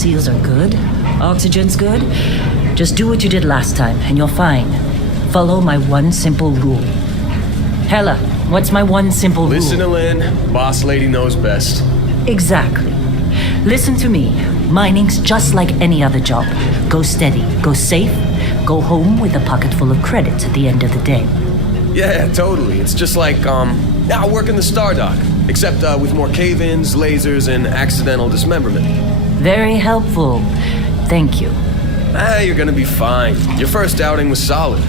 seals are good, oxygen's good, just do what you did last time and you're fine. Follow my one simple rule. Hella, what's my one simple rule? Listen to Lynn. Boss lady knows best. Exactly. Listen to me. Mining's just like any other job. Go steady, go safe, go home with a pocket full of credits at the end of the day. Yeah, totally. It's just like, working the Star Dock. Except with more cave-ins, lasers, and accidental dismemberment. Very helpful. Thank you. You're gonna be fine. Your first outing was solid.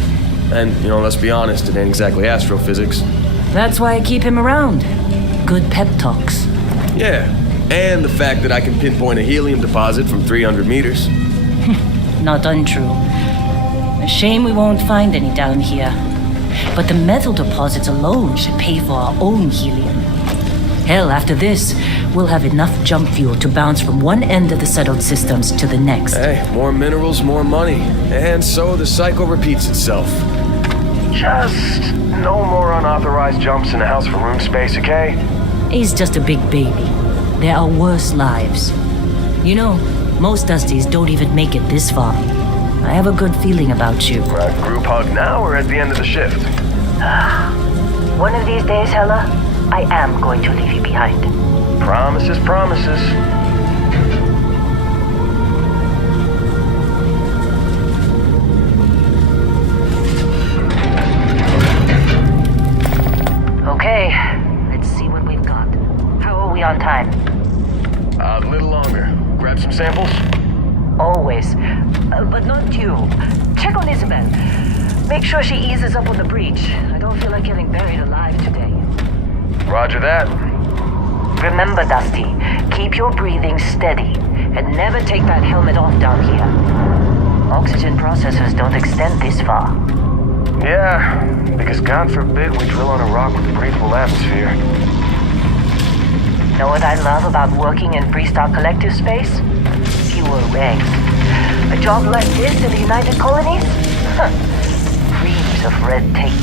And, let's be honest, it ain't exactly astrophysics. That's why I keep him around. Good pep talks. Yeah, and the fact that I can pinpoint a helium deposit from 300 meters. Not untrue. A shame we won't find any down here. But the metal deposits alone should pay for our own helium. Hell, after this, we'll have enough jump fuel to bounce from one end of the settled systems to the next. Hey, more minerals, more money. And so the cycle repeats itself. Just no more unauthorized jumps in the house for room space, okay? He's just a big baby. There are worse lives. Most Dusties don't even make it this far. I have a good feeling about you. Group hug now or at the end of the shift? One of these days, Hella, I am going to leave you behind. Promises, promises. Okay, let's see what we've got. How are we on time? A little longer. Grab some samples? Always. But not you. Check on Isabel. Make sure she eases up on the breach. I don't feel like getting buried alive today. Roger that. Remember, Dusty, keep your breathing steady and never take that helmet off down here. Oxygen processors don't extend this far. Yeah, because God forbid we drill on a rock with breathable atmosphere. Know what I love about working in Freestar Collective space? Fewer regs. A job like this in the United Colonies? Reams of red tape.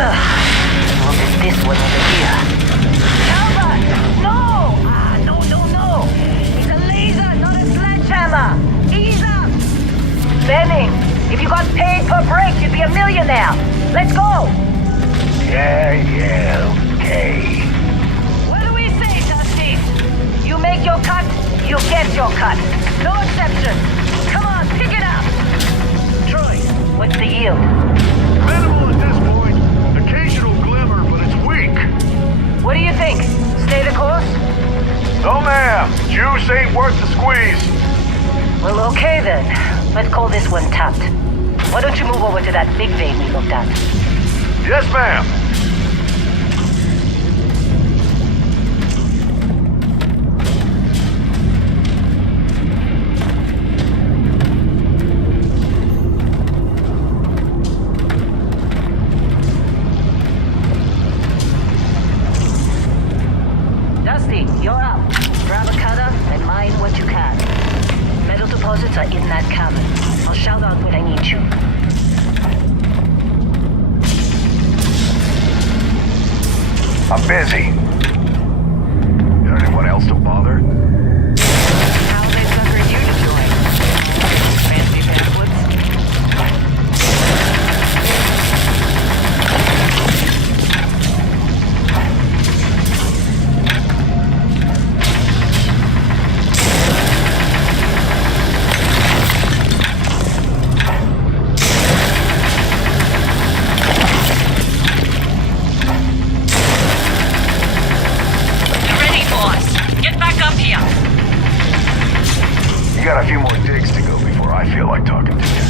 Look at this one over here. Albert! No! No. It's a laser, not a sledgehammer. Ease up! Benning, if you got paid per break, you'd be a millionaire. Let's go! Yeah, okay. What do we say, Dusty? You make your cut, you get your cut. No exceptions. Come on, pick it up. Troy, what's the yield? Minimal at this point. Occasional glimmer, but it's weak. What do you think? Stay the course? No, ma'am. Juice ain't worth the squeeze. Well, okay then. Let's call this one tapped. Why don't you move over to that big vein we looked at? Yes, ma'am. Dusty, you're up. Grab a cutter and mine what you can. Metal deposits are in that cabin. I'll shout out when I need you. I'm busy. Got anyone else to bother? How they suckered you to join? Fancy pamphlets? You got a few more digs to go before I feel like talking to you.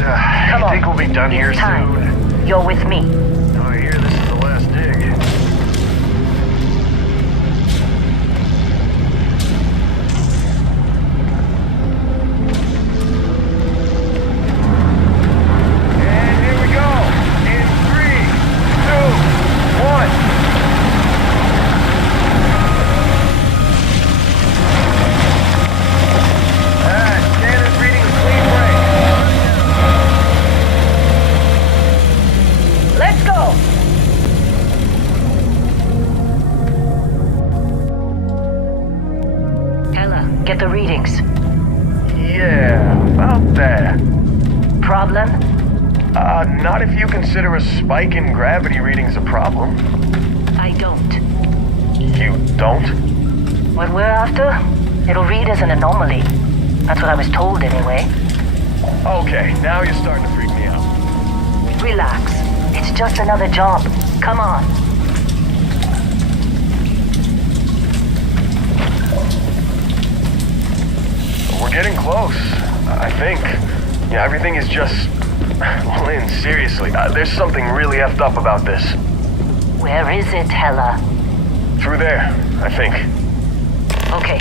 Come you on. think we'll be done here Time. soon? You're with me. I hear this is the last dig. And here we go. In 3, 2, 1. Standard's reading a clean break. Get the readings. Yeah, about that. Problem? Not if you consider a spike in gravity readings a problem. I don't. You don't? What we're after, it'll read as an anomaly. That's what I was told anyway. Okay, now you're starting to freak me out. Relax. It's just another job. Come on. We're getting close, I think. Yeah, everything is just... Lynn, seriously, there's something really effed up about this. Where is it, Hella? Through there, I think. Okay,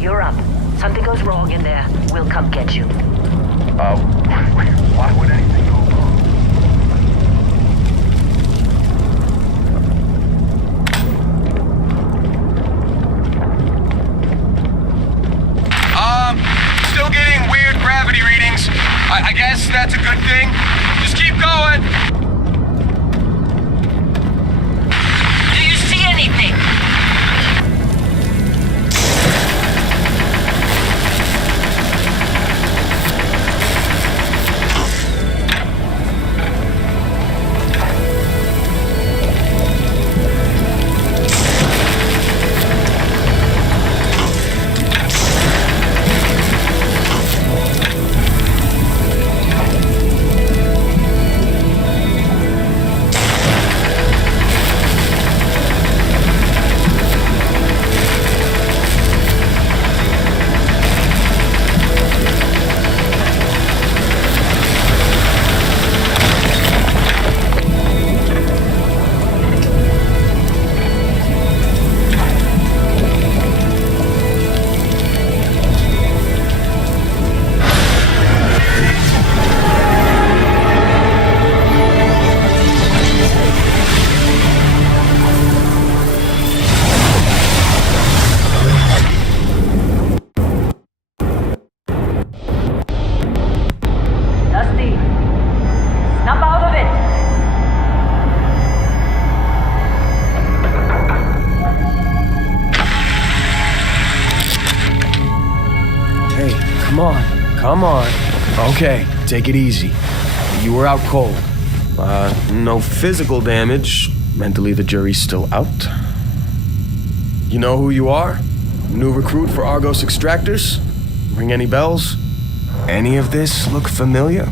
you're up. Something goes wrong in there, we'll come get you. Why would anything go wrong? Still getting weird gravity readings. I guess that's a good thing. Just keep going. Do you see anything? Come on. Okay, take it easy. You were out cold. No physical damage. Mentally, the jury's still out. You know who you are? New recruit for Argos Extractors? Ring any bells? Any of this look familiar?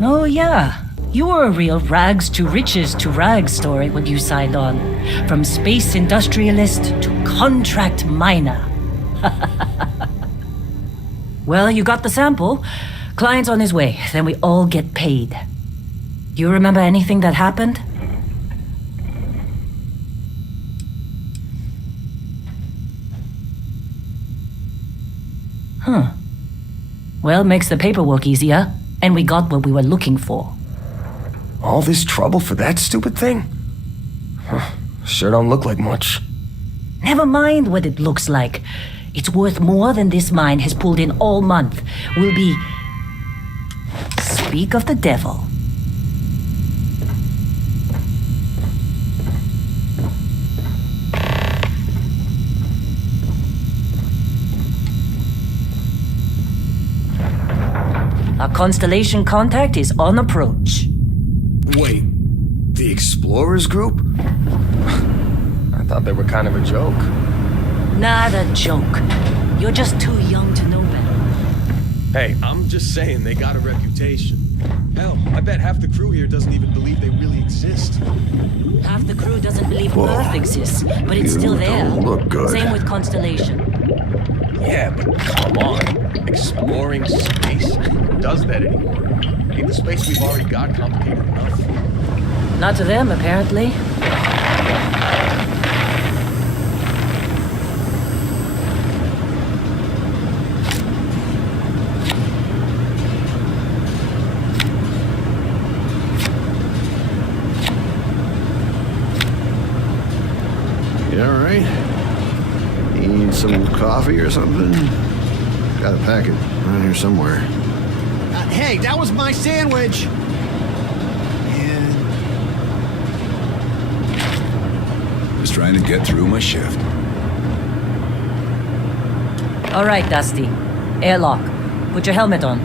Oh, yeah. You were a real rags to riches to rags story when you signed on. From space industrialist to contract miner. Well, you got the sample. Client's on his way, then we all get paid. You remember anything that happened? Huh. Well, makes the paperwork easier, and we got what we were looking for. All this trouble for that stupid thing? Huh. Sure don't look like much. Never mind what it looks like. It's worth more than this mine has pulled in all month. We'll be... Speak of the devil. Our constellation contact is on approach. Wait, the Explorers group? I thought they were kind of a joke. Not a joke. You're just too young to know better. Hey, I'm just saying they got a reputation. Hell, I bet half the crew here doesn't even believe they really exist. Half the crew doesn't believe Earth exists, but it's still there. Don't look good. Same with Constellation. Yeah, but come on. Exploring space? Who does that anymore? Ain't the space we've already got complicated enough? Not to them, apparently. You all right? Need some coffee or something? Got a packet around here somewhere. Hey, that was my sandwich! And... Just trying to get through my shift. All right, Dusty. Airlock. Put your helmet on.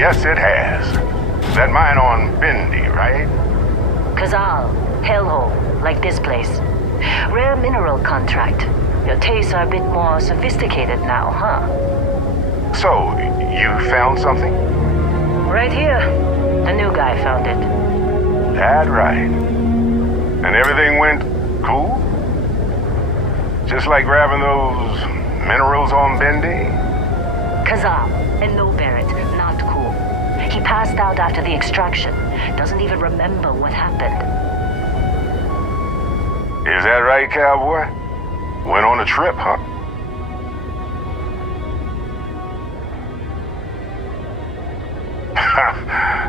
Yes, it has. That mine on Bendy, right? Kazal, hellhole, like this place. Rare mineral contract. Your tastes are a bit more sophisticated now, huh? So, you found something? Right here. The new guy found it. That right. And everything went cool? Just like grabbing those minerals on Bendy? Kazal, and no Barrett, not cool. He passed out after the extraction. Doesn't even remember what happened. Is that right, cowboy? Went on a trip, huh?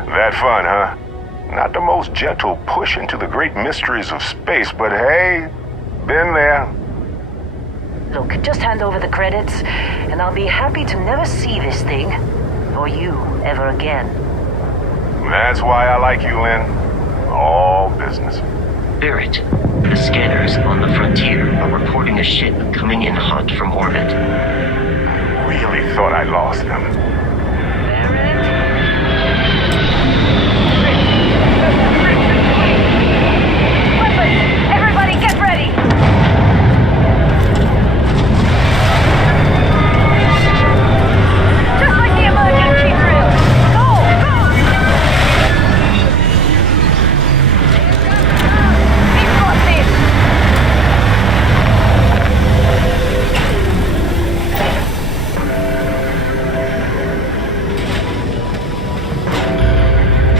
That fun, huh? Not the most gentle push into the great mysteries of space, but hey, been there. Look, just hand over the credits, and I'll be happy to never see this thing, or you, ever again. That's why I like you, Lynn. All business. Barrett, the scanners on the frontier are reporting a ship coming in hot from orbit. Really thought I lost them. Weapons! Everybody get ready! Just like the emergency drill! Go! Go! We've got this!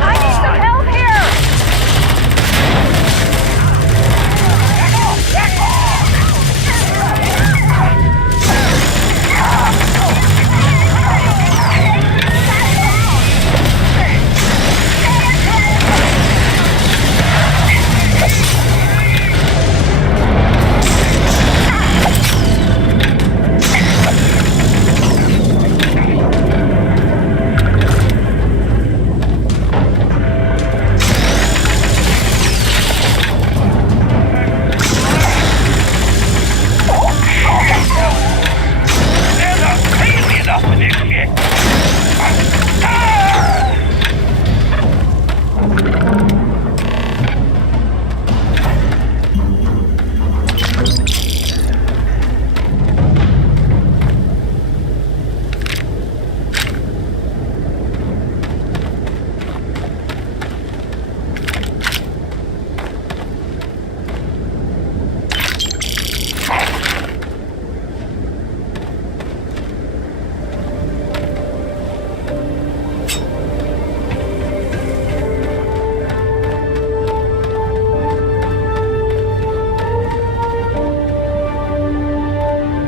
I need some help here!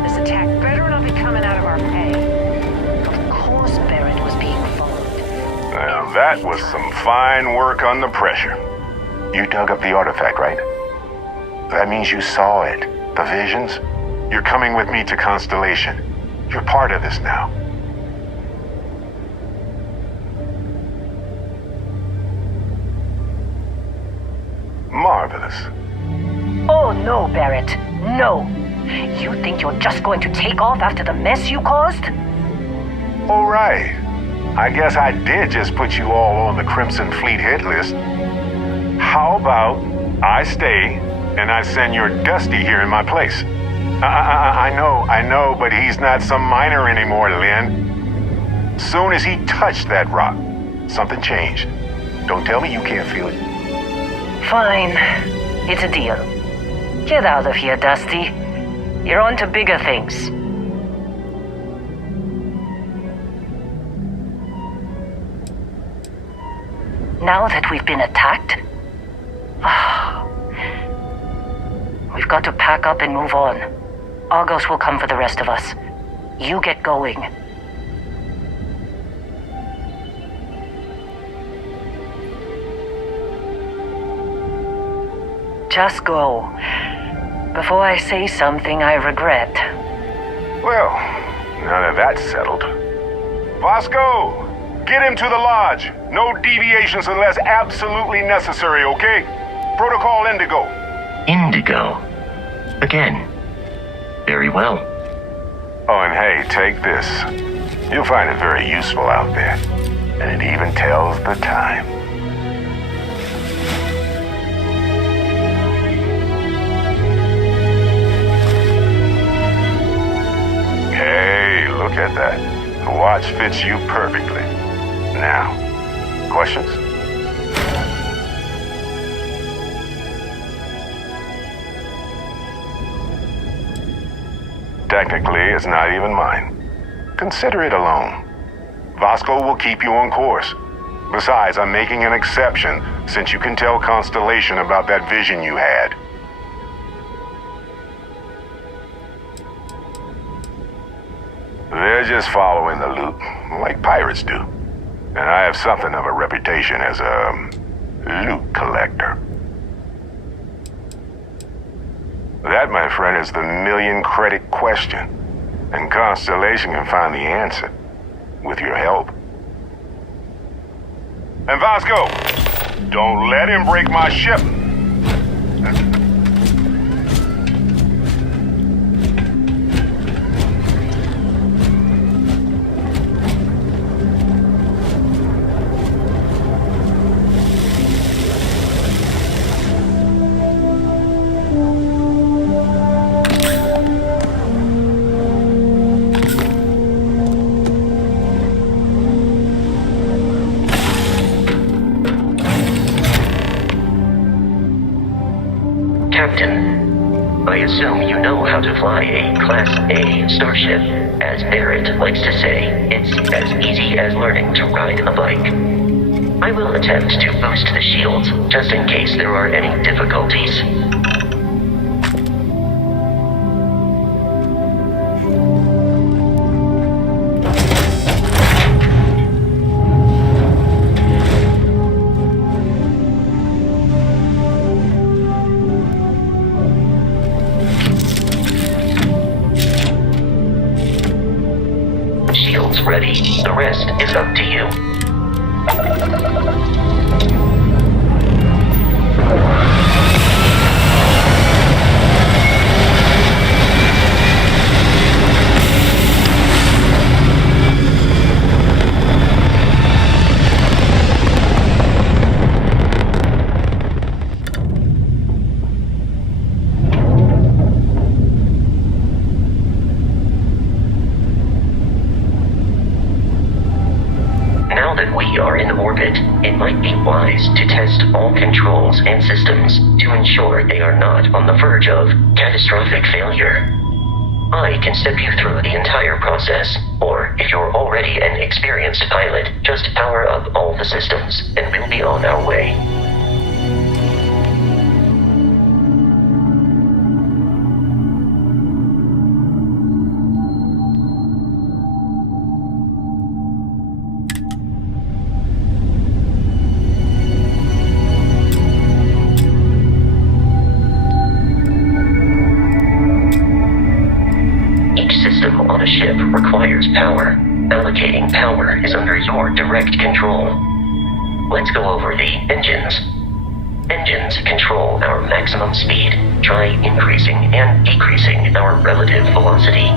This attack better not be coming out of our pay. Of course Barrett was being followed. Now, that was some fine work under pressure. You dug up the artifact, right? That means you saw it. The visions? You're coming with me to Constellation. You're part of this now. Marvelous. Oh no, Barrett. No. You think you're just going to take off after the mess you caused? All right. I guess I did just put you all on the Crimson Fleet hit list. How about I stay and I send your Dusty here in my place? I know, but he's not some miner anymore, Lynn. Soon as he touched that rock, something changed. Don't tell me you can't feel it. Fine. It's a deal. Get out of here, Dusty. You're on to bigger things. Now that we've been attacked, we've got to pack up and move on. Argos will come for the rest of us. You get going. Just go. Before I say something I regret. Well, now that that's settled. Vasco! Get him to the lodge. No deviations unless absolutely necessary, okay? Protocol Indigo. Indigo. Again. Very well. Oh, and hey, take this. You'll find it very useful out there. And it even tells the time. Hey, look at that. The watch fits you perfectly. Now, questions? Technically, it's not even mine. Consider it a loan. Vasco will keep you on course. Besides, I'm making an exception since you can tell Constellation about that vision you had. They're just following the loot, like pirates do. And I have something of a reputation as a loot collector. That, my friend, is the million credit question. And Constellation can find the answer. With your help. And Vasco, don't let him break my ship. Captain, I assume you know how to fly a Class A starship. As Barrett likes to say, it's as easy as learning to ride a bike. I will attempt to boost the shields, just in case there are any difficulties. Shields ready. The rest is up to you. Now that we are in orbit, it might be wise to test all controls and systems to ensure they are not on the verge of catastrophic failure. I can step you through the entire process, or if you're already an experienced pilot, just power up all the systems, and we'll be on our way. On a ship requires power. Allocating power is under your direct control. Let's go over the engines. Engines control our maximum speed. Try increasing and decreasing our relative velocity.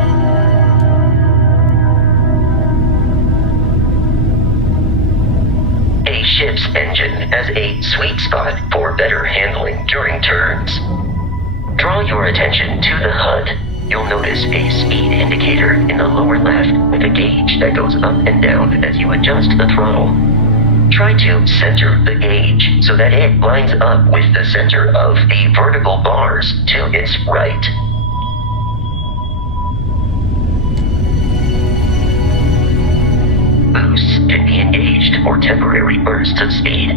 A ship's engine has a sweet spot for better handling during turns. Draw your attention to the HUD. You'll notice a speed indicator in the lower left with a gauge that goes up and down as you adjust the throttle. Try to center the gauge so that it lines up with the center of the vertical bars to its right. Boosts can be engaged for temporary bursts of speed.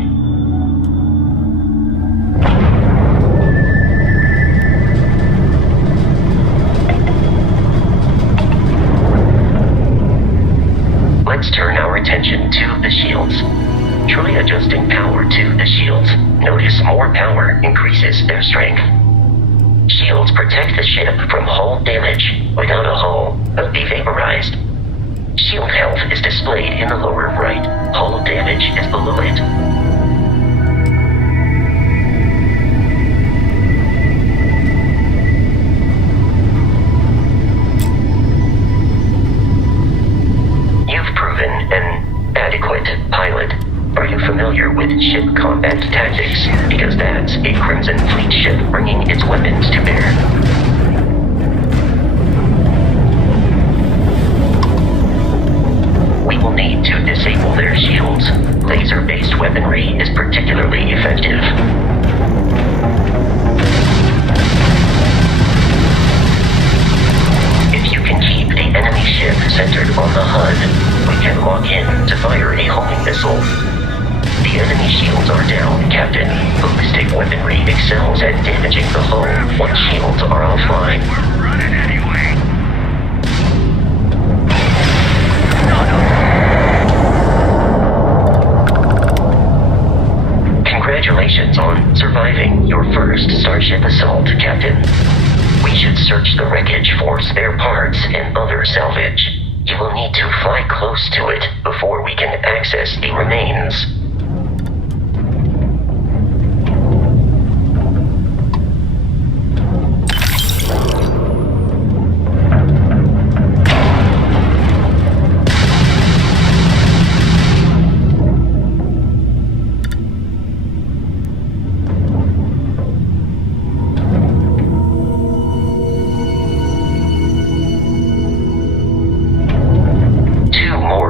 Let's turn our attention to the shields. Try adjusting power to the shields. Notice more power increases their strength. Shields protect the ship from hull damage. Without a hull, they'll be vaporized. Shield health is displayed in the lower right. Hull damage is below it. An adequate pilot. Are you familiar with ship combat tactics? Because that's a Crimson Fleet ship bringing its weapons to bear. We will need to disable their shields. Laser-based weaponry is particularly effective. If you can keep the enemy ship centered on the HUD, we can lock in to fire a homing missile. The enemy shields are down, Captain. Ballistic weaponry excels at damaging the hull once shields are offline. We're running anyway. Congratulations on surviving your first Starship assault, Captain. search the wreckage for spare parts and other salvage. You will need to fly close to it before we can access the remains.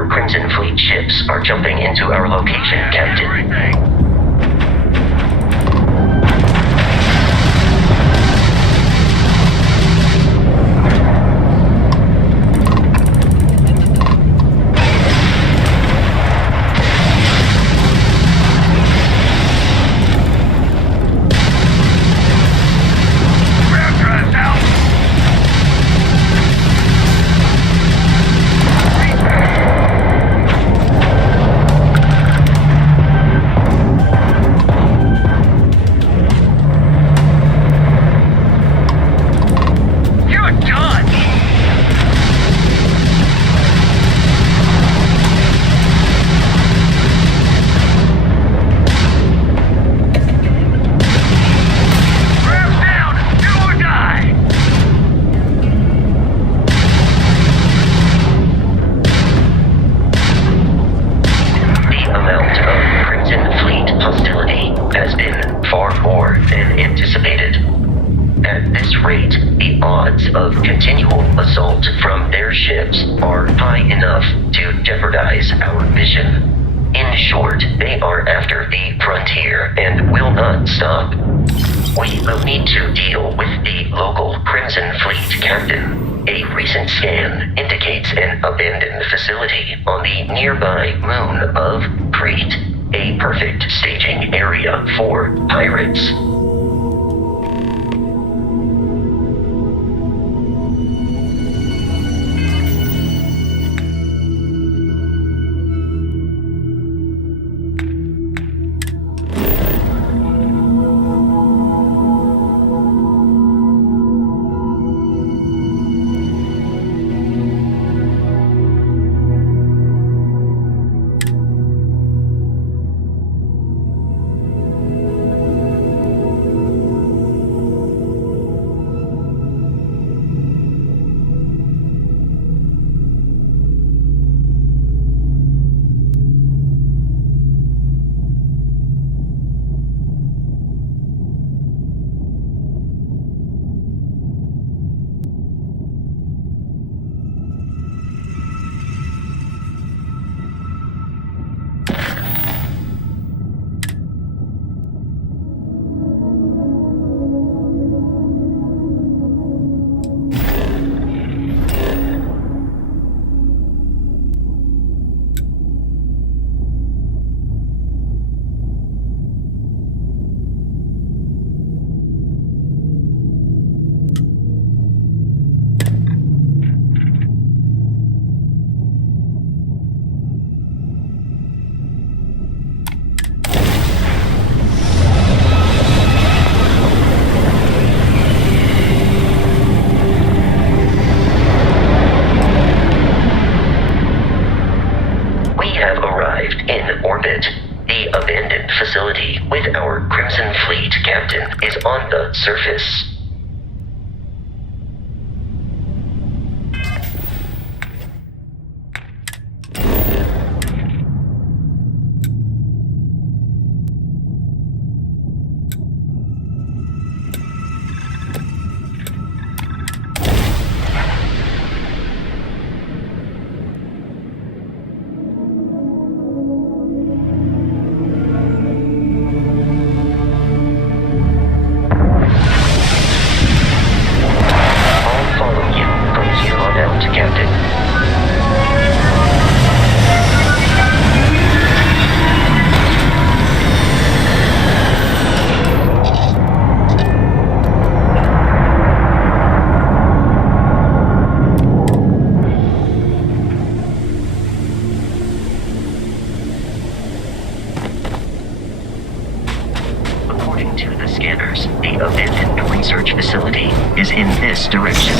Crimson Fleet ships are jumping into our location, Captain. Of continual assault from their ships are high enough to jeopardize our mission. In short, they are after the frontier and will not stop. We will need to deal with the local Crimson Fleet captain. A recent scan indicates an abandoned facility on the nearby moon of Crete, a perfect staging area for pirates. Facility with our Crimson Fleet captain is on the surface. research facility is in this direction.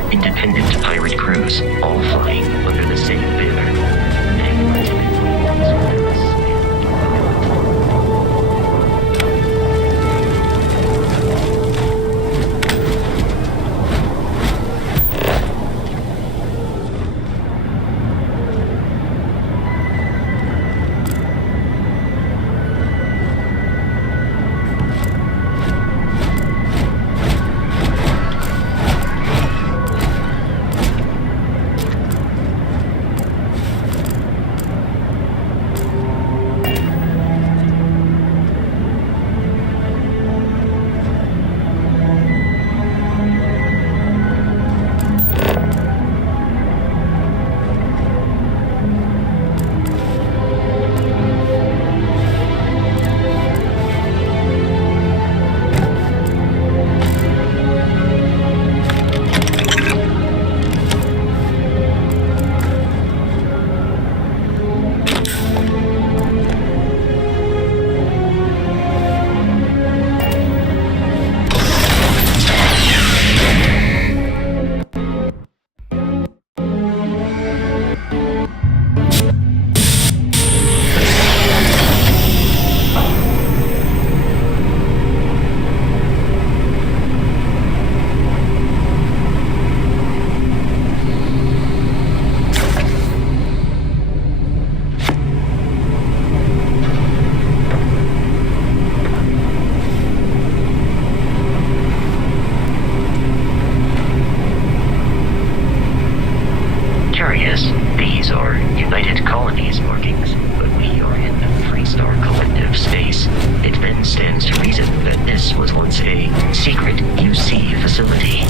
4 independent pirate crews, all flying under the same banner. These are United Colonies markings, but we are in the Freestar Collective space. It then stands to reason that this was once a secret UC facility.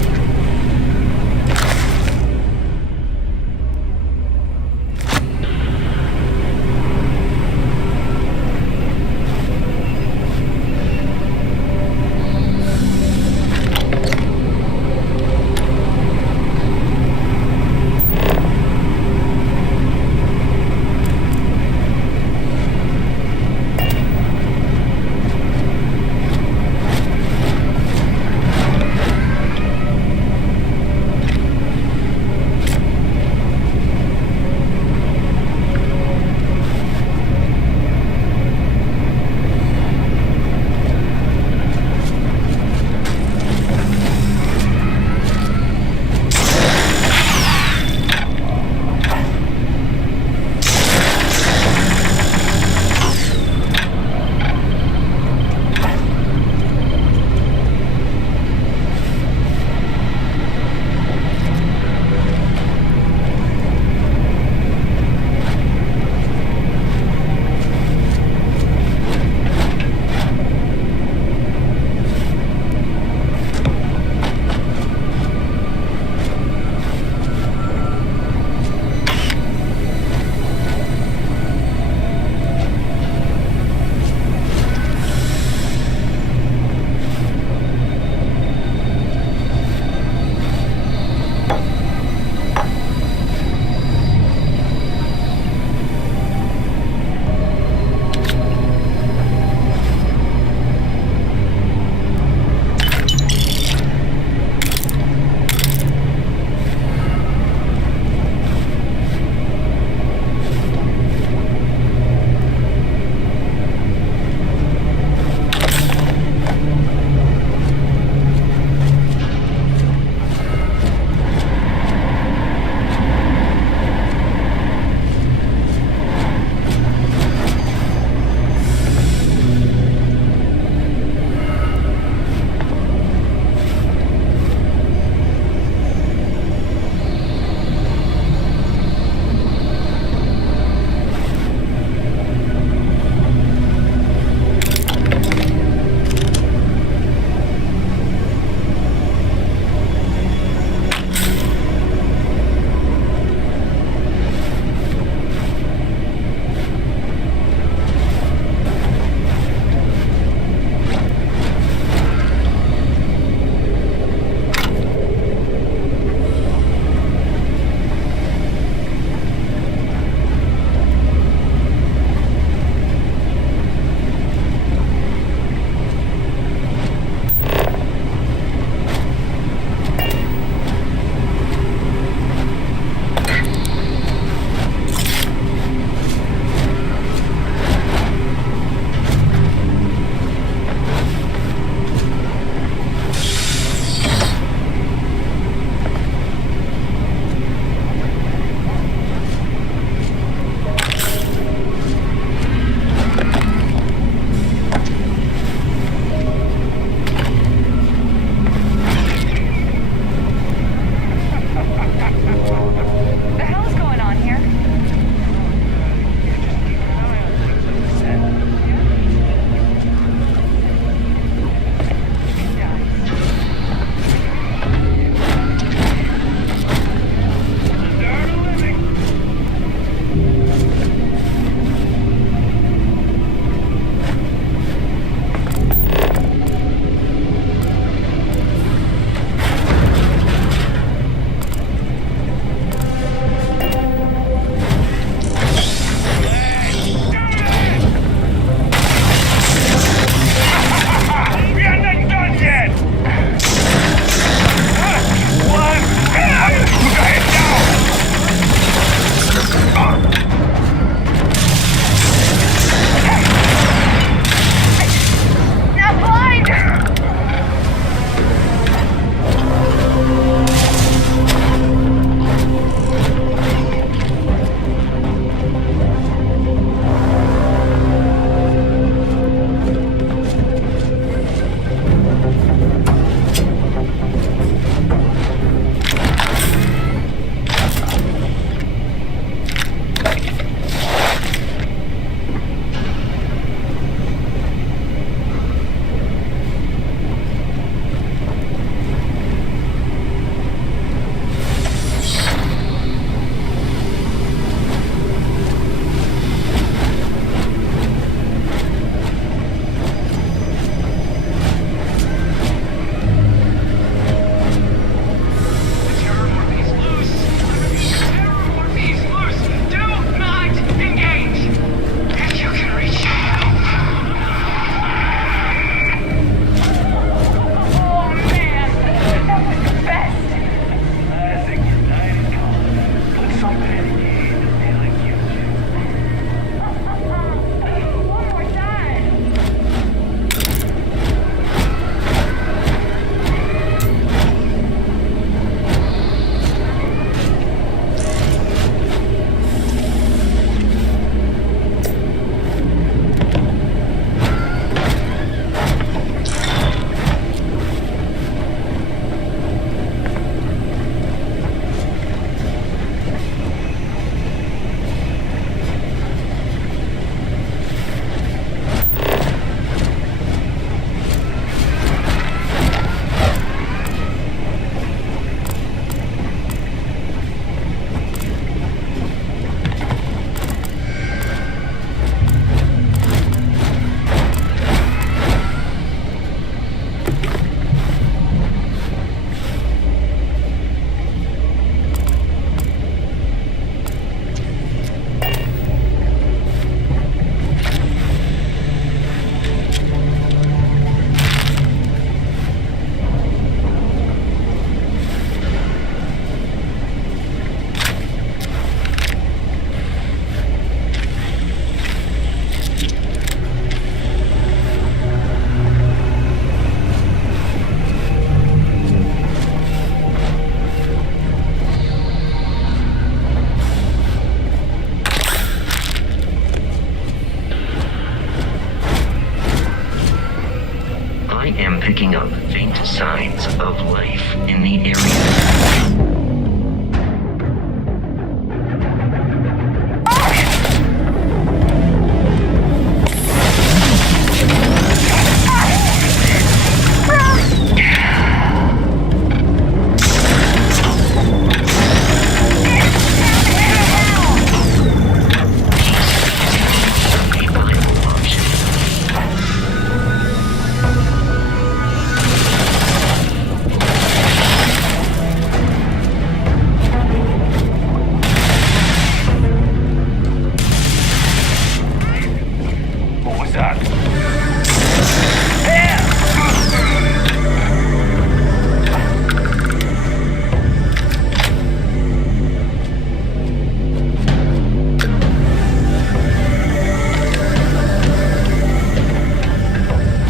picking up faint signs of life in the area.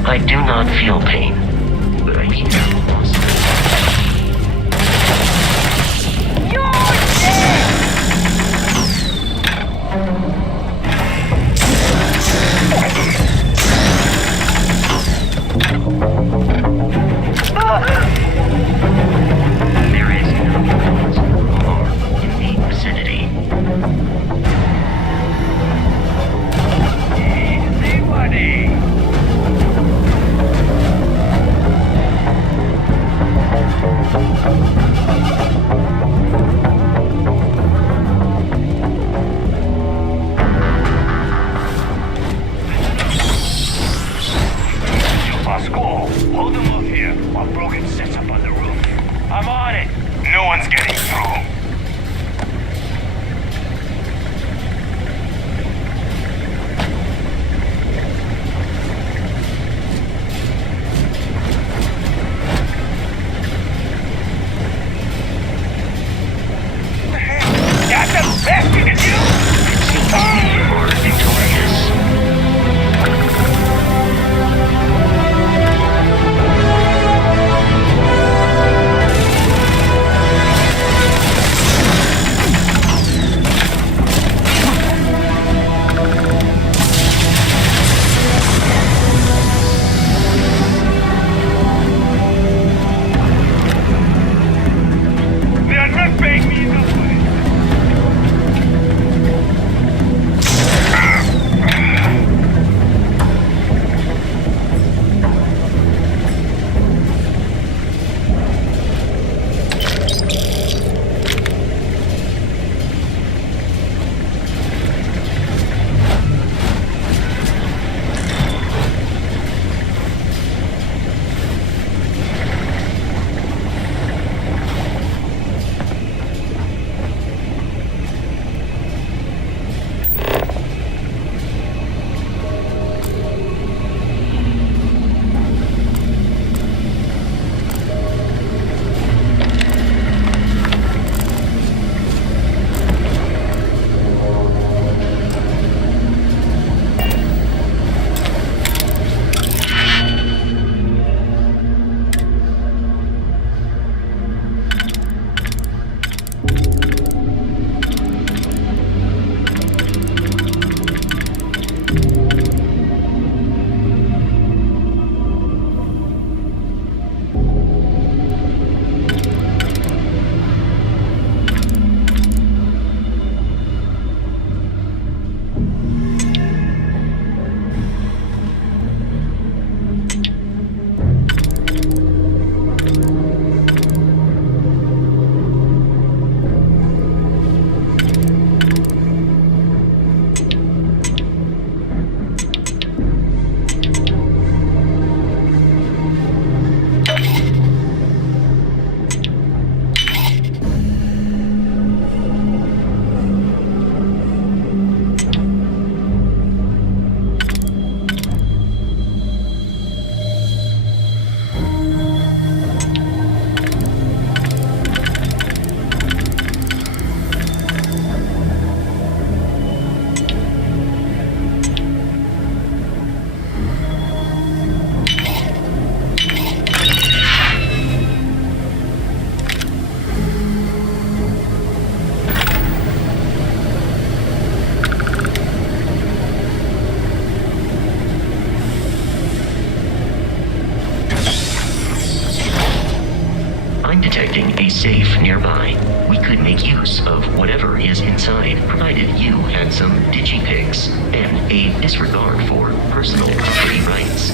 I do not feel pain, but I hear loss. There is no evidence of harm in the vicinity. Easy money. nearby. We could make use of whatever is inside, provided you had some digipics and a disregard for personal property rights.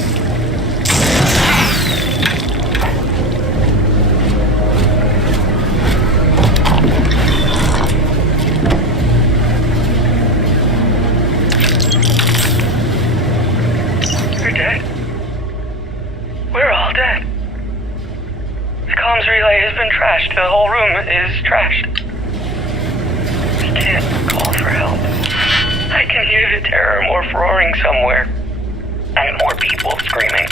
You're dead. We're all dead. The comms relay has been trashed. The whole room is trashed. We can't call for help. I can hear the terror morph roaring somewhere. And more people screaming.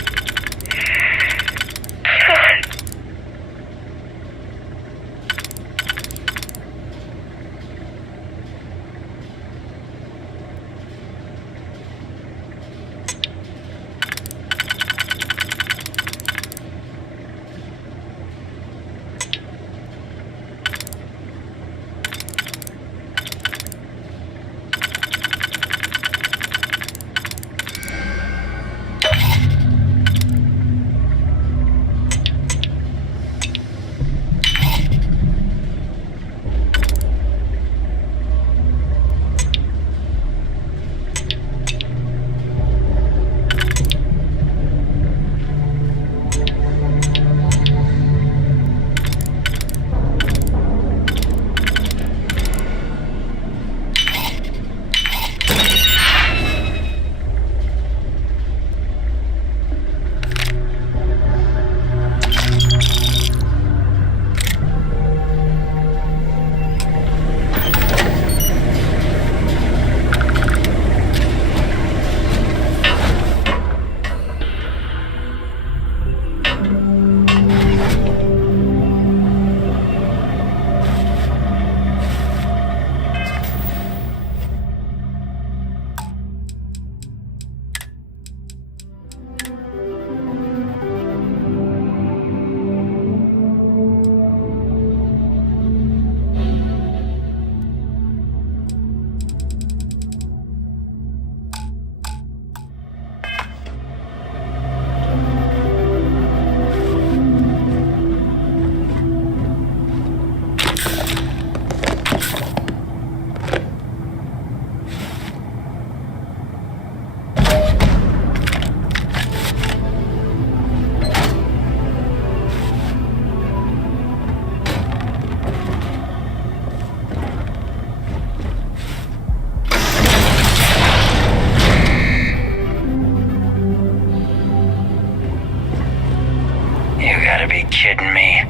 Kidding me?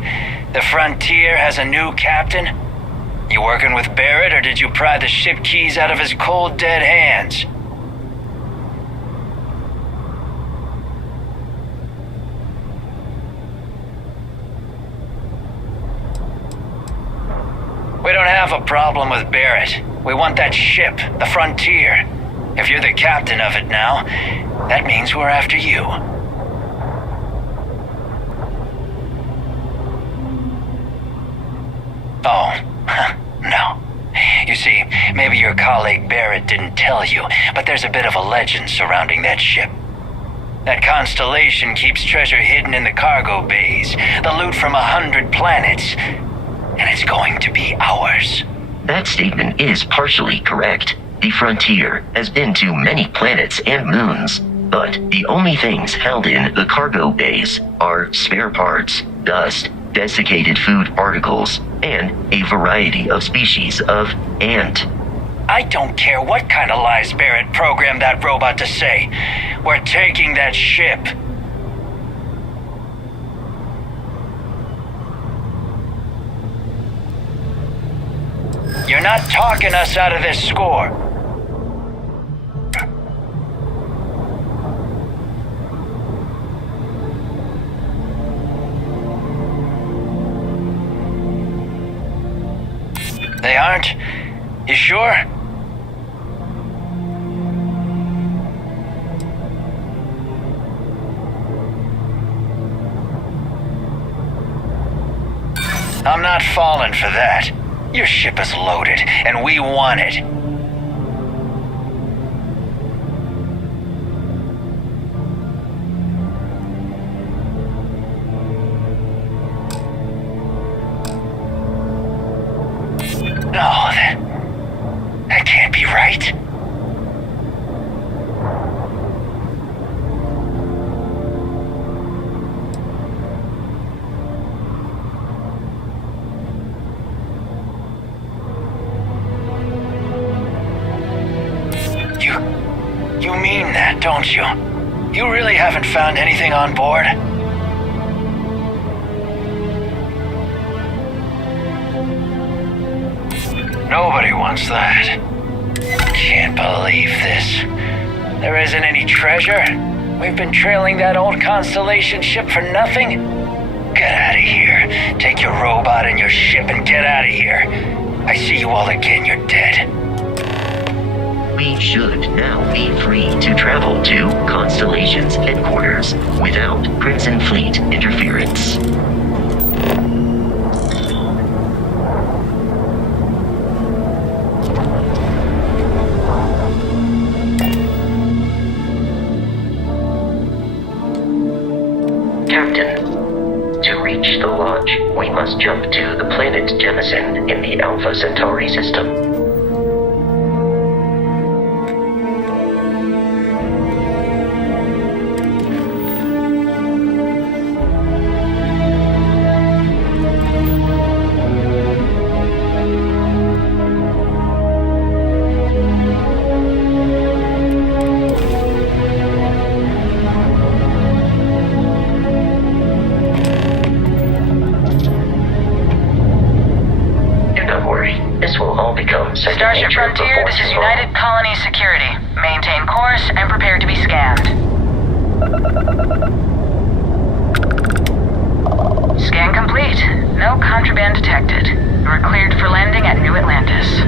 The Frontier has a new captain? You working with Barrett, or did you pry the ship keys out of his cold, dead hands? We don't have a problem with Barrett. We want that ship, the Frontier. If you're the captain of it now, that means we're after you. Oh, no. You see, maybe your colleague Barrett didn't tell you, but there's a bit of a legend surrounding that ship. That constellation keeps treasure hidden in the cargo bays, the loot from 100 planets, and it's going to be ours. That statement is partially correct. The Frontier has been to many planets and moons, but the only things held in the cargo bays are spare parts, dust, desiccated food particles, and a variety of species of ant. I don't care what kind of lies Barrett programmed that robot to say. We're taking that ship. You're not talking us out of this score. They aren't? You sure? I'm not falling for that. Your ship is loaded, and we want it. right? You mean that, don't you? You really haven't found anything on board? Nobody wants that. Can't believe this. There isn't any treasure? We've been trailing that old Constellation ship for nothing? Get out of here. Take your robot and your ship and get out of here. I see you all again, you're dead. We should now be free to travel to Constellation's headquarters without Crimson Fleet interference. Captain, to reach the lodge, we must jump to the planet Jemison in the Alpha Centauri system. Starship Frontier, this is United Colony Security. Maintain course and prepare to be scanned. Scan complete. No contraband detected. You are cleared for landing at New Atlantis.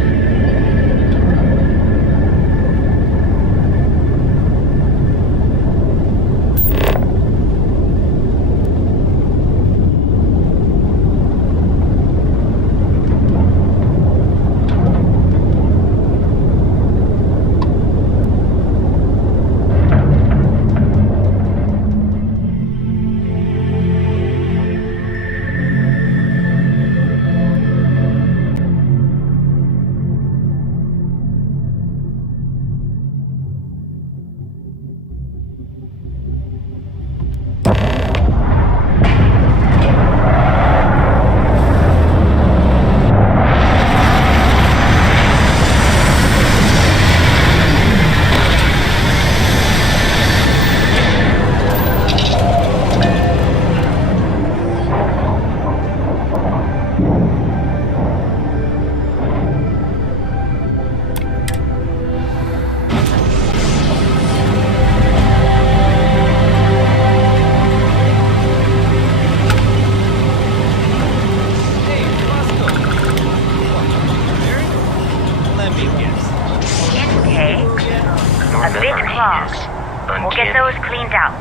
We'll get those cleaned out.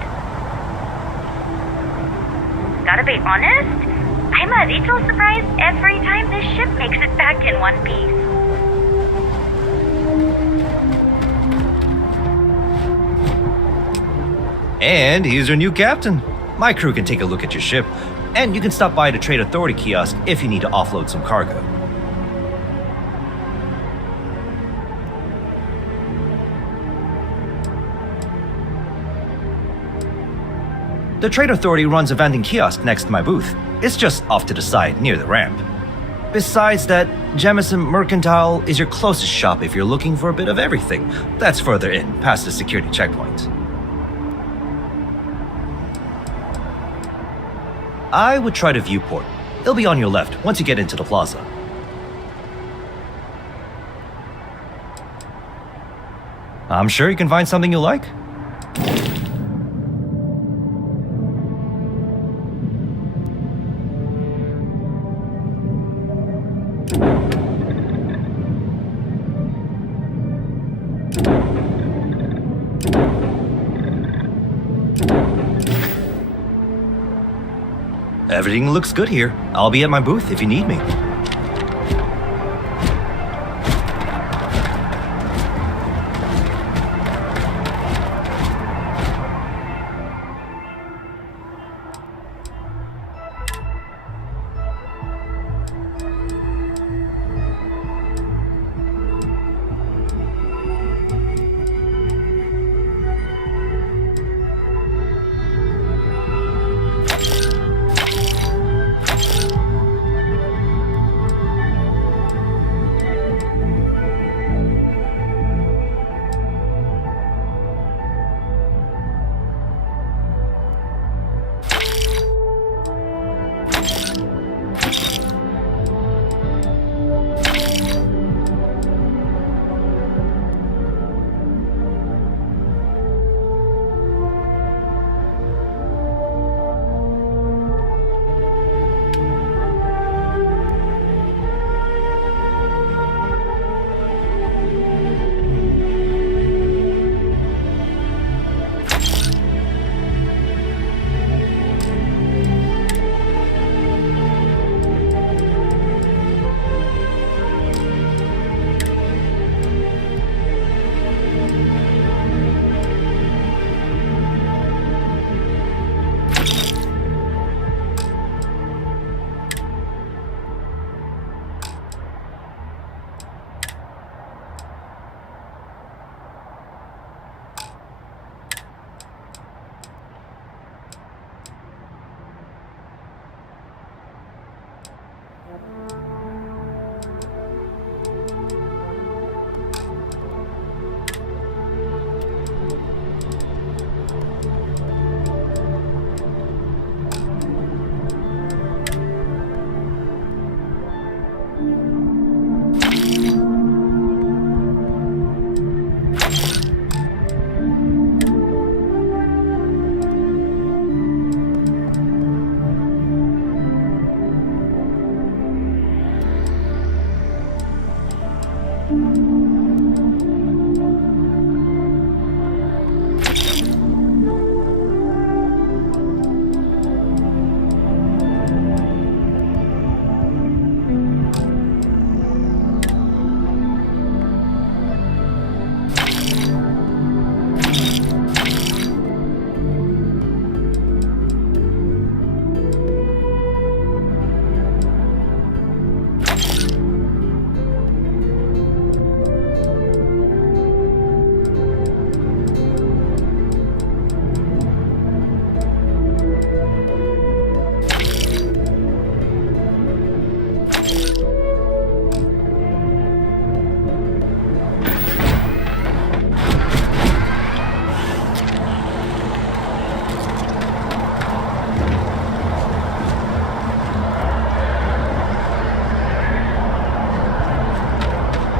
Gotta be honest, I'm a little surprised every time this ship makes it back in one piece. And he's your new captain. My crew can take a look at your ship, and you can stop by the Trade Authority kiosk if you need to offload some cargo. The Trade Authority runs a vending kiosk next to my booth. It's just off to the side, near the ramp. Besides that, Jemison Mercantile is your closest shop if you're looking for a bit of everything. That's further in, past the security checkpoint. I would try the viewport. It'll be on your left once you get into the plaza. I'm sure you can find something you like. Everything looks good here. I'll be at my booth if you need me.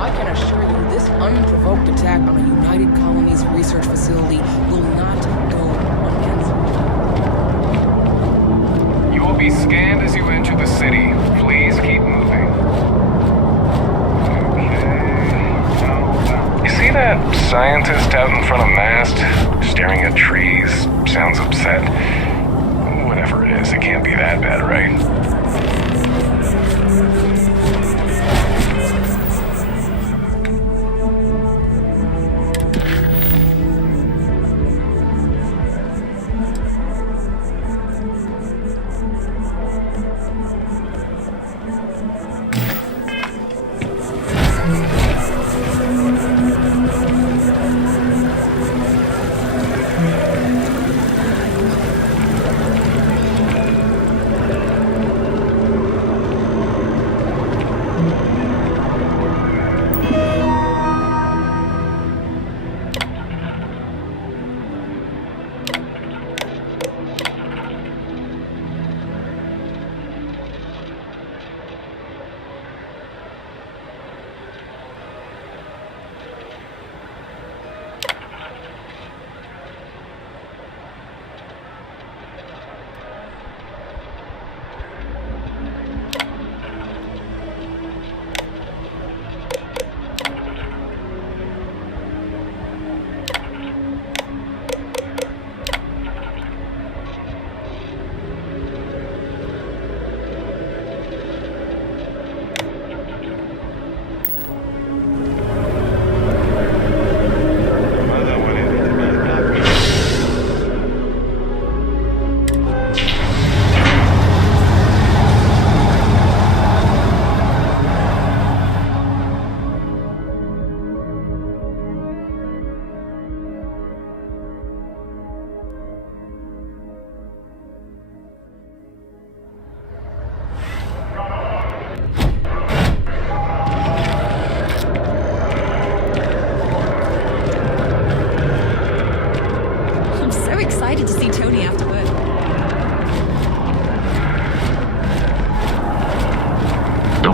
I can assure you this unprovoked attack on a United Colonies research facility will not go unanswered. You will be scanned as you enter the city. Please keep moving. Okay. You see that scientist out in front of mast? Staring at trees. Sounds upset. Whatever it is, it can't be that bad, right?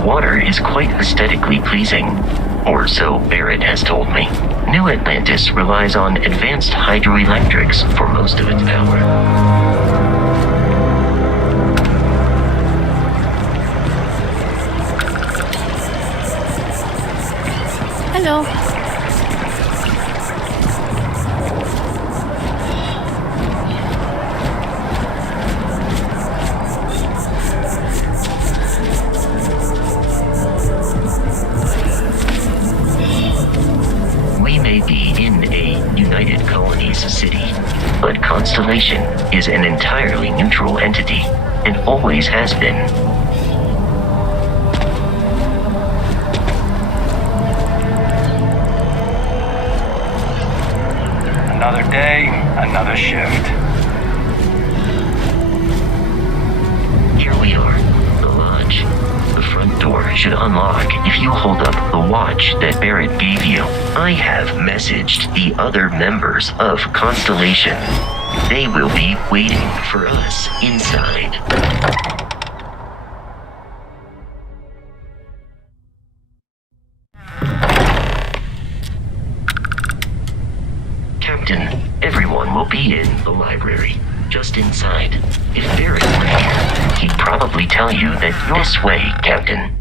water is quite aesthetically pleasing. Or so Barrett has told me. New Atlantis relies on advanced hydroelectrics for most of its power. Hello. We may be in a United Colonies city, but Constellation is an entirely neutral entity, and always has been. Another day, another shift. Here we are, the lodge. The front door should unlock if you hold up the watch that Barrett gave you. I have messaged the other members of Constellation. They will be waiting for us inside. Captain, everyone will be in the library, just inside. If Barrett were here, he'd probably tell you that this way, Captain.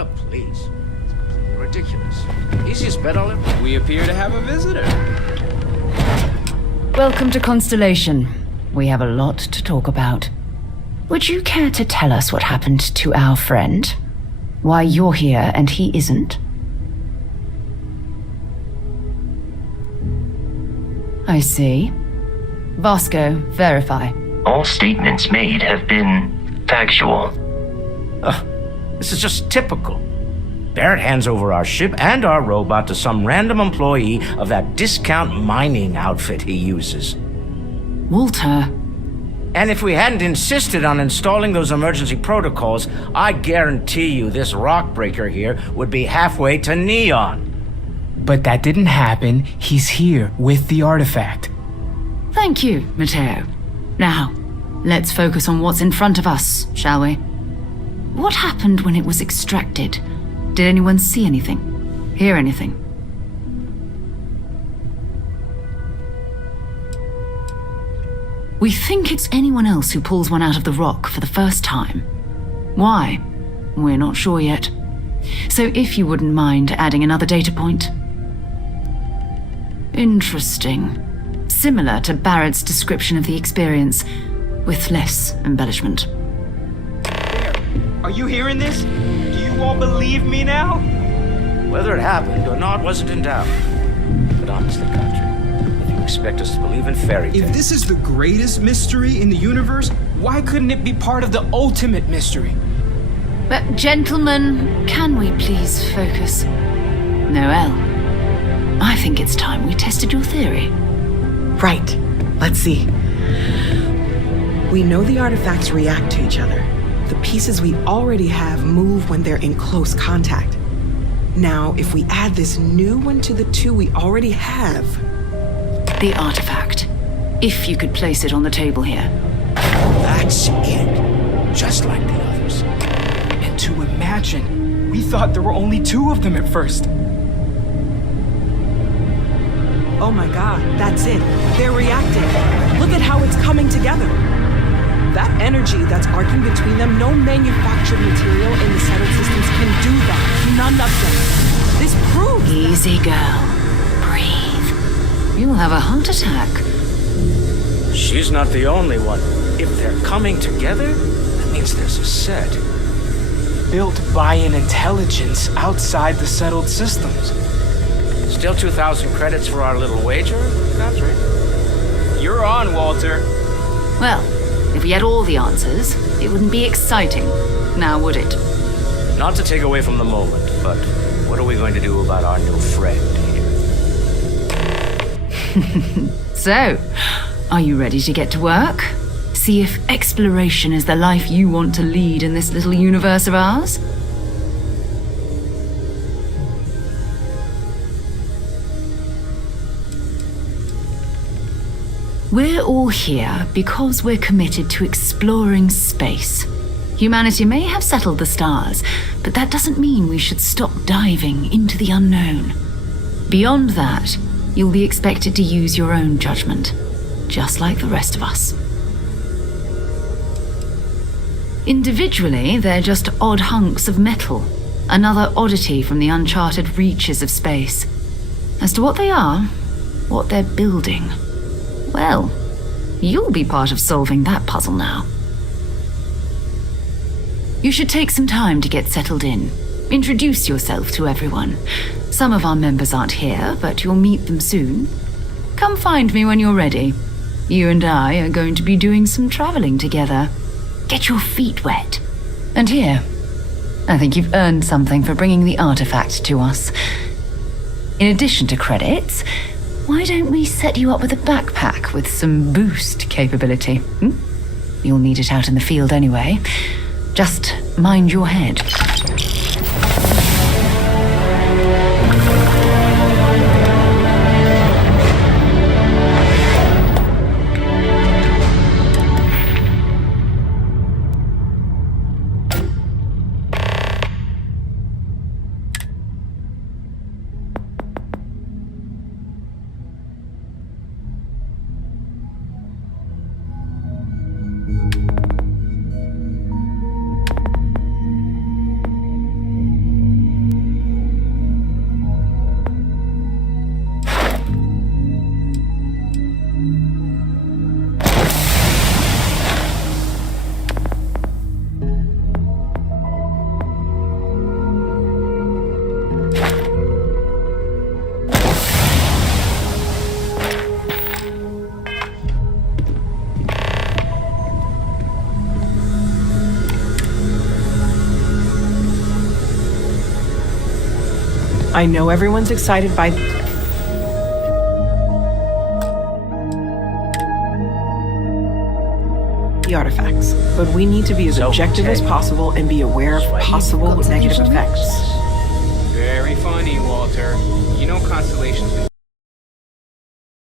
Oh, please. It's completely ridiculous. Easiest bet I'll ever... We appear to have a visitor. Welcome to Constellation. We have a lot to talk about. Would you care to tell us what happened to our friend? Why you're here and he isn't? I see. Vasco, verify. All statements made have been factual. This is just typical. Barrett hands over our ship and our robot to some random employee of that discount mining outfit he uses. Walter. And if we hadn't insisted on installing those emergency protocols, I guarantee you this rock breaker here would be halfway to Neon. But that didn't happen. He's here with the artifact. Thank you, Matteo. Now, let's focus on what's in front of us, shall we? What happened when it was extracted? Did anyone see anything? Hear anything? We think it's anyone else who pulls one out of the rock for the first time. Why? We're not sure yet. So if you wouldn't mind adding another data point. Interesting. Similar to Barrett's description of the experience, with less embellishment. Are you hearing this? Do you all believe me now? Whether it happened or not wasn't in doubt. But honestly, Country, if you expect us to believe in fairy tales... If this is the greatest mystery in the universe, why couldn't it be part of the ultimate mystery? But gentlemen, can we please focus? Noel, I think it's time we tested your theory. Right. Let's see. We know the artifacts react to each other. The pieces we already have move when they're in close contact. Now, if we add this new one to the two we already have... The artifact. If you could place it on the table here. That's it. Just like the others. And to imagine, we thought there were only 2 of them at first. Oh my god, that's it. They're reacting. Look at how it's coming together. That energy that's arcing between them, no manufactured material in the settled systems can do that. None of them. This proves Easy, girl. Breathe. You'll have a heart attack. She's not the only one. If they're coming together, that means there's a set. Built by an intelligence outside the settled systems. Still 2,000 credits for our little wager, Country? You're on, Walter. Well, if we had all the answers, it wouldn't be exciting, now would it? Not to take away from the moment, but what are we going to do about our new friend here? So, are you ready to get to work? See if exploration is the life you want to lead in this little universe of ours? We're all here because we're committed to exploring space. Humanity may have settled the stars, but that doesn't mean we should stop diving into the unknown. Beyond that, you'll be expected to use your own judgment, just like the rest of us. Individually, they're just odd hunks of metal, another oddity from the uncharted reaches of space. As to what they are, what they're building... well, you'll be part of solving that puzzle now. You should take some time to get settled in. Introduce yourself to everyone. Some of our members aren't here, but you'll meet them soon. Come find me when you're ready. You and I are going to be doing some traveling together. Get your feet wet. And here, I think you've earned something for bringing the artifact to us. In addition to credits, why don't we set you up with a backpack with some boost capability? You'll need it out in the field anyway. Just mind your head. I know everyone's excited by the artifacts, but we need to be as objective as possible and be aware of possible negative effects. Very funny, Walter. You know Constellation's been